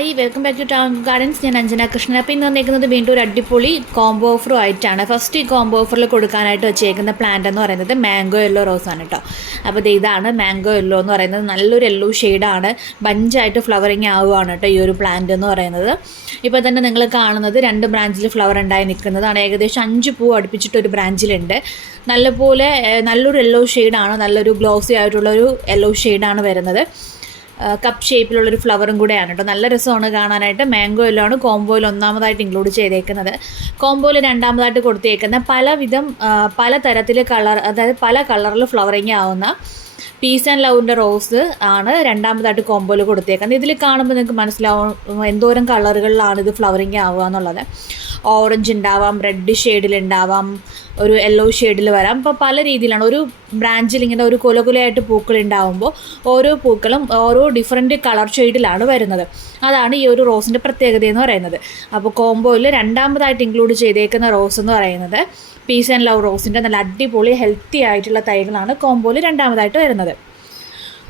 Hi welcome back to town gardens ഞാൻ അഞ്ജന കൃഷ്ണൻ. അപ്പോൾ ഇന്ന് വന്നേക്കുന്നത് വീണ്ടും ഒരു അടിപൊളി കോംബോ ഓഫറും ആയിട്ടാണ്. ഫസ്റ്റ് ഈ കോംബോ ഓഫറിൽ കൊടുക്കാനായിട്ട് വെച്ചേക്കുന്ന പ്ലാന്റ് എന്ന് പറയുന്നത് മാംഗോ യെല്ലോ റോസ് ആണ് കേട്ടോ അപ്പോൾ ഇതാണ് മാംഗോ യെല്ലോ എന്ന് പറയുന്നത്. നല്ലൊരു യെല്ലോ ഷെയ്ഡാണ് ബഞ്ചായിട്ട് ഫ്ലവറിങ് ആവുകയാണ് കേട്ടോ ഈ ഒരു പ്ലാന്റ് എന്ന് പറയുന്നത്. ഇപ്പോൾ തന്നെ നിങ്ങൾ കാണുന്നത് രണ്ട് ബ്രാഞ്ചിൽ ഫ്ലവർ ഉണ്ടായി നിൽക്കുന്നതാണ്. ഏകദേശം അഞ്ച് പൂ അടുപ്പിച്ചിട്ട് ഒരു ബ്രാഞ്ചിലുണ്ട് നല്ലപോലെ നല്ലൊരു യെല്ലോ ഷെയ്ഡാണ് നല്ലൊരു ഗ്ലോസി ആയിട്ടുള്ള ഒരു യെല്ലോ ഷെയ്ഡാണ് വരുന്നത്. കപ്പ് ഷേപ്പിലുള്ളൊരു ഫ്ലവറും കൂടെയാണ് കേട്ടോ നല്ല രസമാണ് കാണാനായിട്ട്. മാംഗോയിലാണ് കോംബോയിൽ ഒന്നാമതായിട്ട് ഇൻക്ലൂഡ് ചെയ്തേക്കുന്നത്. കോംബോയിൽ രണ്ടാമതായിട്ട് കൊടുത്തേക്കുന്ന പലവിധം പല തരത്തിൽ കളർ അതായത് പല കളറിൽ ഫ്ലവറിങ് ആവുന്ന പീസ് ആൻഡ് ലവിന്റെ റോസ് ആണ് രണ്ടാമതായിട്ട് കോംബോയിൽ കൊടുത്തേക്കുന്നത്. ഇതിൽ കാണുമ്പോൾ നിങ്ങൾക്ക് മനസ്സിലാവും എന്തോരം കളറുകളിലാണ് ഇത് ഫ്ലവറിങ് ആവുക എന്നുള്ളത്. ഓറഞ്ച് ഉണ്ടാവാം റെഡ് ഷെയ്ഡിലുണ്ടാവാം ഒരു യെല്ലോ ഷെയ്ഡിൽ വരാം. അപ്പോൾ പല രീതിയിലാണ് ഒരു ബ്രാഞ്ചിൽ ഇങ്ങനെ ഒരു കുല കുലയായിട്ട് പൂക്കൾ ഉണ്ടാവുമ്പോൾ ഓരോ പൂക്കളും ഓരോ ഡിഫറെന്റ് കളർ ഷെയ്ഡിലാണ് വരുന്നത്. അതാണ് ഈ ഒരു റോസിന്റെ പ്രത്യേകത എന്ന് പറയുന്നത്. അപ്പോൾ കോംബോയിൽ രണ്ടാമതായിട്ട് ഇൻക്ലൂഡ് ചെയ്തേക്കുന്ന റോസ് എന്ന് പറയുന്നത് പീസ് ആൻഡ് ലവ് റോസിന്റെ നല്ല അടിപൊളി ഹെൽത്തി ആയിട്ടുള്ള തൈകളാണ് കോംബോയിൽ രണ്ടാമതായിട്ട് വരുന്നത്.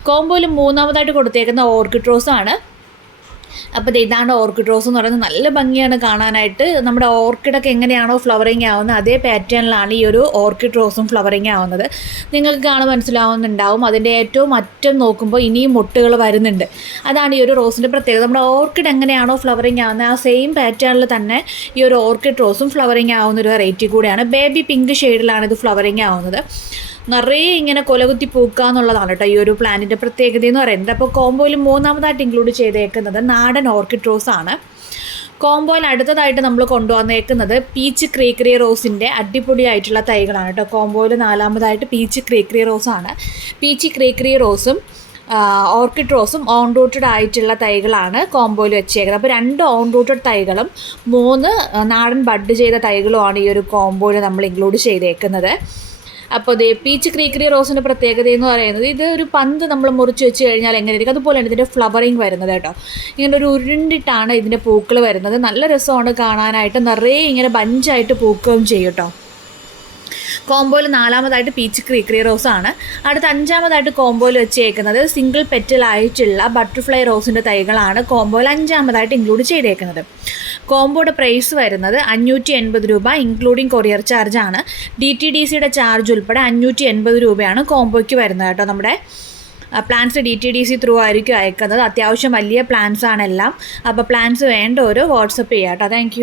കോംബോയിൽ മൂന്നാമതായിട്ട് കൊടുത്തേക്കുന്ന ഓർക്കിഡ് റോസാണ് അപ്പോൾ ഇതാണ് ഓർക്കിഡ് റോസ് എന്ന് പറയുന്നത് നല്ല ഭംഗിയാണ് കാണാനായിട്ട്. നമ്മുടെ ഓർക്കിഡൊക്കെ എങ്ങനെയാണോ ഫ്ലവറിങ് ആവുന്നത് അതേ പാറ്റേണിലാണ് ഈ ഒരു ഓർക്കിഡ് റോസും ഫ്ലവറിങ് ആവുന്നത്. നിങ്ങൾക്ക് കാണാൻ മനസ്സിലാവുന്നുണ്ടാവും. അതിന്റെ ഏറ്റവും അറ്റം നോക്കുമ്പോൾ ഇനിയും മുട്ടുകൾ വരുന്നുണ്ട്. അതാണ് ഈ ഒരു റോസിന്റെ പ്രത്യേകത. നമ്മുടെ ഓർക്കിഡ് എങ്ങനെയാണോ ഫ്ലവറിങ് ആവുന്നത് ആ സെയിം പാറ്റേണിൽ തന്നെ ഈ ഒരു ഓർക്കിഡ് റോസും ഫ്ലവറിങ് ആവുന്ന ഒരു വെറൈറ്റി കൂടിയാണ്. ബേബി പിങ്ക് ഷെയ്ഡിലാണ് ഇത് ഫ്ലവറിങ് ആവുന്നത്. നിറയെ ഇങ്ങനെ കൊലകുത്തി പൂക്കുക എന്നുള്ളതാണ് കേട്ടോ ഈ ഒരു പ്ലാന്റിന്റെ പ്രത്യേകത എന്ന് പറയുന്നത്. അപ്പോൾ കോംബോയിൽ മൂന്നാമതായിട്ട് ഇൻക്ലൂഡ് ചെയ്തേക്കുന്നത് നാടൻ ഓർക്കിഡ് റോസ് ആണ്. കോംബോയിൽ അടുത്തതായിട്ട് നമ്മൾ കൊണ്ടുവന്നേക്കുന്നത് പീച്ച് ക്രീക്രി റോസിന്റെ അടിപൊളിയായിട്ടുള്ള തൈകളാണ് കേട്ടോ. കോംബോയിൽ നാലാമതായിട്ട് പീച്ച് ക്രീക്രി റോസാണ് പീച്ച് ക്രീക്രി റോസും ഓർക്കിഡ് റോസും ഓൺ റൂട്ടഡ് ആയിട്ടുള്ള തൈകളാണ് കോംബോയിൽ വെച്ചേക്കുന്നത്. അപ്പോൾ രണ്ട് ഓൺ റൂട്ടഡ് തൈകളും മൂന്ന് നാടൻ ബഡ് ചെയ്ത തൈകളുമാണ് ഈ ഒരു കോംബോയിൽ നമ്മൾ ഇൻക്ലൂഡ് ചെയ്തേക്കുന്നത്. അപ്പോൾ ദേ പീച്ച് ക്രീക്കറി റോസിന്റെ പ്രത്യേകത എന്ന് പറയുന്നത് ഇത് ഒരു പന്ത് നമ്മൾ മുറിച്ച് വെച്ച് കഴിഞ്ഞാൽ എങ്ങനെ ഇരിക്കും അതുപോലെയാണ് ഇതിന്റെ ഫ്ലവറിങ് വരുന്നത് കേട്ടോ. ഇങ്ങനെ ഒരു ഉരുണ്ടിട്ടാണ് ഇതിന്റെ പൂക്കൾ വരുന്നത്. നല്ല രസമാണ് കാണാനായിട്ട്. നിറയെ ഇങ്ങനെ ബഞ്ചായിട്ട് പൂക്കുകയും ചെയ്യും കേട്ടോ. കോംബോയിൽ നാലാമതായിട്ട് പീച്ച് ക്രീക്രി റോസ് ആണ്. അടുത്ത അഞ്ചാമതായിട്ട് കോംബോയിൽ വെച്ചേക്കുന്നത് സിംഗിൾ പെറ്റലായിട്ടുള്ള ബട്ടർഫ്ലൈ റോസിന്റെ തൈകളാണ്. കോംബോയിൽ അഞ്ചാമതായിട്ട് ഇൻക്ലൂഡ് ചെയ്തേക്കുന്നത്. കോംബോയുടെ പ്രൈസ് വരുന്നത് അഞ്ഞൂറ്റി എൺപത് രൂപ ഇൻക്ലൂഡിങ് കൊറിയർ ചാർജ് ആണ്. ഡി ടി ഡി സിയുടെ ചാർജ് ഉൾപ്പെടെ അഞ്ഞൂറ്റി എൺപത് രൂപയാണ് കോംബോയ്ക്ക് വരുന്നത് കേട്ടോ നമ്മുടെ plans D T D C through ആയിരിക്കും അയക്കുന്നത്. അത്യാവശ്യം വലിയ പ്ലാൻസ് ആണെല്ലാം അപ്പോൾ പ്ലാൻസ് വേണ്ട ഒരു വാട്സപ്പ് ചെയ്യാം കേട്ടോ. താങ്ക്